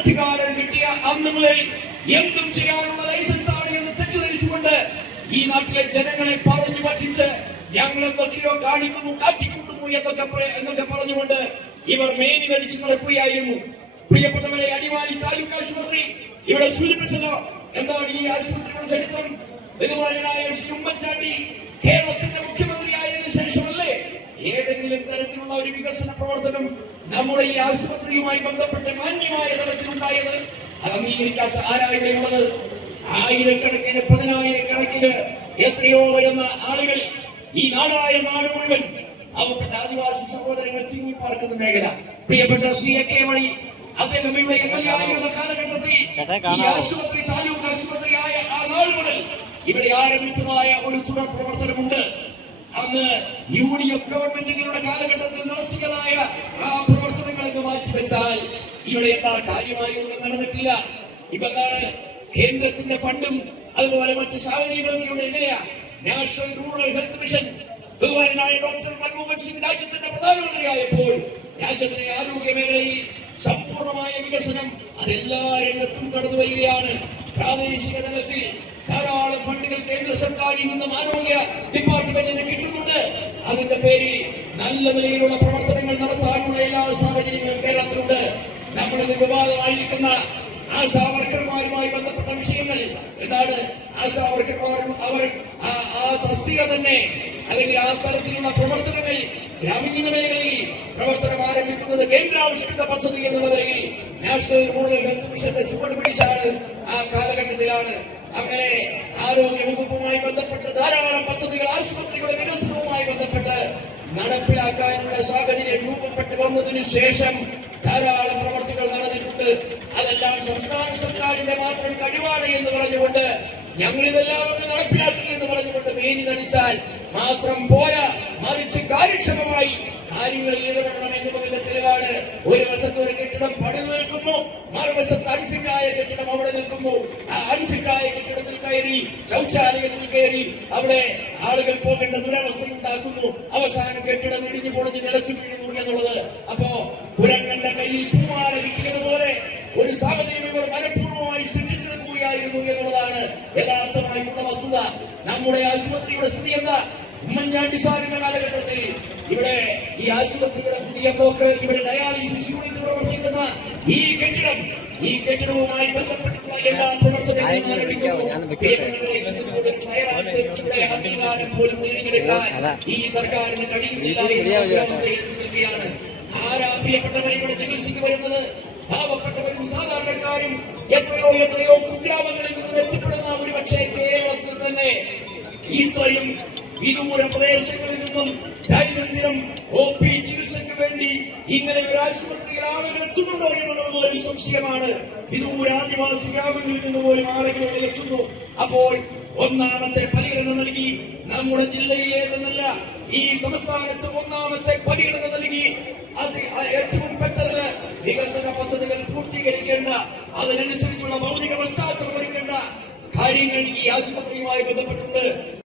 അധികാരം കിട്ടിയ അന്ന് മുതൽ എന്തും ചെയ്യാനുള്ള ലൈസൻസ് ആണ് എന്ന് തെറ്റിദ്ധരിച്ചുകൊണ്ട് ഈ നാട്ടിലെ ജനങ്ങളെ പറഞ്ഞു പറ്റിച്ച് ഞങ്ങൾ എന്തൊക്കെയോ കാണിക്കുന്നു കാറ്റിക്കൂട്ടുന്നു എന്നൊക്കെ പറഞ്ഞുകൊണ്ട് ഇവർ മേനി നടിച്ചു നടക്കുകയായിരുന്നു. പ്രിയപ്പെട്ടവരെ, അടിമാലി താലൂക്ക് ആശുപത്രി ഇവിടെ സൂചിപ്പിച്ചല്ലോ. എന്താണ് ഈ ആശുപത്രിയുടെ ചരിത്രം? ബഹുമാനനായ ശ്രീ ഉമ്മൻചാണ്ടി കേരളത്തിന്റെ മുഖ്യമന്ത്രിയായതിനു ശേഷമല്ലേ ഏതെങ്കിലും തരത്തിലുള്ള ഒരു വികസന പ്രവർത്തനം നമ്മുടെ ഈ ആശുപത്രിയുമായി ബന്ധപ്പെട്ട് മാന്യമായ തലത്തിലുണ്ടായത്? അത് അംഗീകരിക്കാത്ത ആരായുള്ളത്? ആയിരക്കണക്കിന് പതിനായിരക്കണക്കിന് എത്രയോ വരുന്ന ആളുകൾ ഈ നാടായ നാട് മുഴുവൻ പാവപ്പെട്ട ആദിവാസി സഹോദരങ്ങൾ തിങ്ങിപ്പാർക്കുന്ന മേഖല. പ്രിയപ്പെട്ട ശ്രീ എ കെ മണി അദ്ദേഹം ഇവിടെ MLA ആയിരുന്ന കാലഘട്ടത്തിൽ ഈ ആശുപത്രി താലൂക്ക് ആശുപത്രിയായ ആ നാട് മുതൽ ഇവിടെ ആരംഭിച്ചതായ ഒരു തുടർ പ്രവർത്തനമുണ്ട്. അന്ന് UDF ഗവൺമെന്റുകളുടെ കാലഘട്ടത്തിൽ നടത്തിയതായ ആ പ്രവർത്തനങ്ങൾ എന്ന് മാറ്റിവെച്ചാൽ ഇവിടെ എന്താ കാര്യമായി ഒന്നും നടന്നിട്ടില്ല. ഇപ്പൊ എന്താണ് കേന്ദ്രത്തിന്റെ ഫണ്ടും അതുപോലെ മറ്റ് സാഹചര്യങ്ങളൊക്കെ ഇവിടെ എങ്ങനെയാ? നാഷണൽ റൂറൽ ഹെൽത്ത് മിഷൻ ബഹുമാനായ ഡോക്ടർ മൻമോഹൻ സിംഗ് രാജ്യത്തിന്റെ പ്രധാനമന്ത്രിയായപ്പോൾ രാജ്യത്തെ ആരോഗ്യ മേഖലയിൽ സമ്പൂർണമായ വികസനം അതെല്ലാ രംഗത്തും കടന്നു വരികയാണ്. പ്രാദേശിക തലത്തിൽ ധാരാളം ഫണ്ടുകൾ കേന്ദ്ര സർക്കാരിൽ നിന്നും ആരോഗ്യ ഡിപ്പാർട്ട്മെന്റിന് കിട്ടുന്നുണ്ട്. അതിന്റെ പേരിൽ നല്ല നിലയിലുള്ള പ്രവർത്തനങ്ങൾ നടത്താനുള്ള എല്ലാ സാഹചര്യങ്ങളും കേരളത്തിലുണ്ട്. നമ്മുടെ വിവാദമായിരിക്കുന്ന ആശാ വർക്കർമാരുമായി ബന്ധപ്പെട്ട വിഷയങ്ങൾ എന്താണ്? ആശാ വർക്കർമാരും അവർ ആ തസ്തിക തന്നെ അല്ലെങ്കിൽ ആ തരത്തിലുള്ള പ്രവർത്തനങ്ങൾ ഗ്രാമീണ മേഖലയിൽ പ്രവർത്തനം ആരംഭിക്കുന്നത് കേന്ദ്രാവിഷ്കൃത പദ്ധതി എന്ന നിലയിൽ നാഷണൽ റൂറൽ ഹെൽത്ത് മിഷന്റെ ചുവട് പിടിച്ചാണ് ആ കാലഘട്ടത്തിലാണ്. അങ്ങനെ ആരോഗ്യ വകുപ്പുമായി ബന്ധപ്പെട്ട് ധാരാളം പദ്ധതികൾ ആശുപത്രികളുടെ വികസനവുമായി ബന്ധപ്പെട്ട് നടപ്പിലാക്കാനുള്ള സാഹചര്യം രൂപപ്പെട്ടു വന്നതിനു ശേഷം ധാരാളം പ്രവർത്തികൾ നടന്നിട്ടുണ്ട്. അതെല്ലാം സംസ്ഥാന സർക്കാരിന്റെ മാത്രം കഴിവാണ് എന്ന് പറഞ്ഞുകൊണ്ട് ഞങ്ങളിതെല്ലാം ഒന്ന് നടപ്പിലാക്കി എന്ന് പറഞ്ഞുകൊണ്ട് മേനി നടിച്ചാൽ മാത്രം പോരാ, മറിച്ച് കാര്യക്ഷമമായി കാര്യങ്ങളിൽ ഇടപെടണം എന്നുള്ളതിന്റെ തെളിവാണ്. ഒരു വശത്ത് ഒരു കെട്ടിടം പണി നിൽക്കുന്നു, മറുവശത്ത് അൺഫിറ്റായ കെട്ടിടം അവിടെ നിൽക്കുന്നു. ആ അൺഫിറ്റായ കെട്ടിടത്തിൽ കയറി ശൗചാലയത്തിൽ കയറി അവിടെ ആളുകൾ പോകേണ്ട ദുരവസ്ഥ ഉണ്ടാക്കുന്നു. അവസാനം കെട്ടിടം ഇടിഞ്ഞു പൊളിഞ്ഞ് നിലച്ചു വീഴുന്നു എന്നുള്ളത്. അപ്പോ കുരങ്ങന്റെ കയ്യിൽ പൂമാല കിട്ടിയതുപോലെ ഒരു സാഹചര്യം ഇവർ മനഃപൂർവ്വമായി സൃഷ്ടിച്ചെടുക്കുകയായിരുന്നു എന്നുള്ളതാണ് യഥാർത്ഥമായിട്ടുള്ള വസ്തുത. നമ്മുടെ ആശുപത്രിയുടെ സ്ഥിതി എന്താ? ഉമ്മൻചാണ്ടി സാറിന്റെ കാലഘട്ടത്തിൽ ഇവിടെ ഈ ആശുപത്രിയുടെ പുതിയ ബ്ലോക്ക്, ഇവിടെ ഡയാലിസിസ് യൂണിറ്റ് പ്രവർത്തിക്കുന്ന ഈ കെട്ടിടവുമായി ബന്ധപ്പെട്ടിട്ടുള്ള എല്ലാ പ്രവർത്തനങ്ങളും ആരംഭിക്കുന്നു. ഫയർ ആൻഡ് സേഫ്റ്റിയുടെ അംഗീകാരം പോലും നേടിയെടുക്കാൻ ഈ സർക്കാരിന് കഴിയുന്നില്ല എന്ന അവസ്ഥയിൽ നിൽക്കുകയാണ്. ആരാ പ്രിയപ്പെട്ടവരെ ഇവിടെ ചികിത്സയ്ക്ക് വരുന്നത്? പാവപ്പെട്ടവരും സാധാരണക്കാരും എത്രയോ കുഗ്രാമങ്ങളിൽ നിന്നും എത്തിപ്പെടുന്ന ഒരു പക്ഷേ കേരളത്തിൽ തന്നെ ഇത്രയും വിദൂര പ്രദേശങ്ങളിൽ നിന്നും ദൈനംദിനം OP ചികിത്സയ്ക്ക് വേണ്ടി ഇങ്ങനെ ഒരു ആശുപത്രിയിൽ ആളുകൾ എത്തുന്നുണ്ടോ എന്നുള്ളത് പോലും സംശയമാണ്. വിദൂര ആദിവാസി ഗ്രാമങ്ങളിൽ നിന്ന് പോലും ആളുകൾ എത്തുന്നു. അപ്പോൾ ഒന്നാമത്തെ പരിഗണന നൽകി നമ്മുടെ ജില്ലയിലേതെന്നല്ല ഈ സംസ്ഥാനത്ത് ഒന്നാമത്തെ പരിഗണന നൽകി അത് ഏറ്റവും പെട്ടെന്ന് വികസന പദ്ധതികൾ പൂർത്തീകരിക്കേണ്ട, അതിനനുസരിച്ചുള്ള മൗലിക പശ്ചാത്തലം ഒരുക്കേണ്ട കാര്യങ്ങൾ ഈ ആശുപത്രിയുമായി ബന്ധപ്പെട്ടുണ്ട്.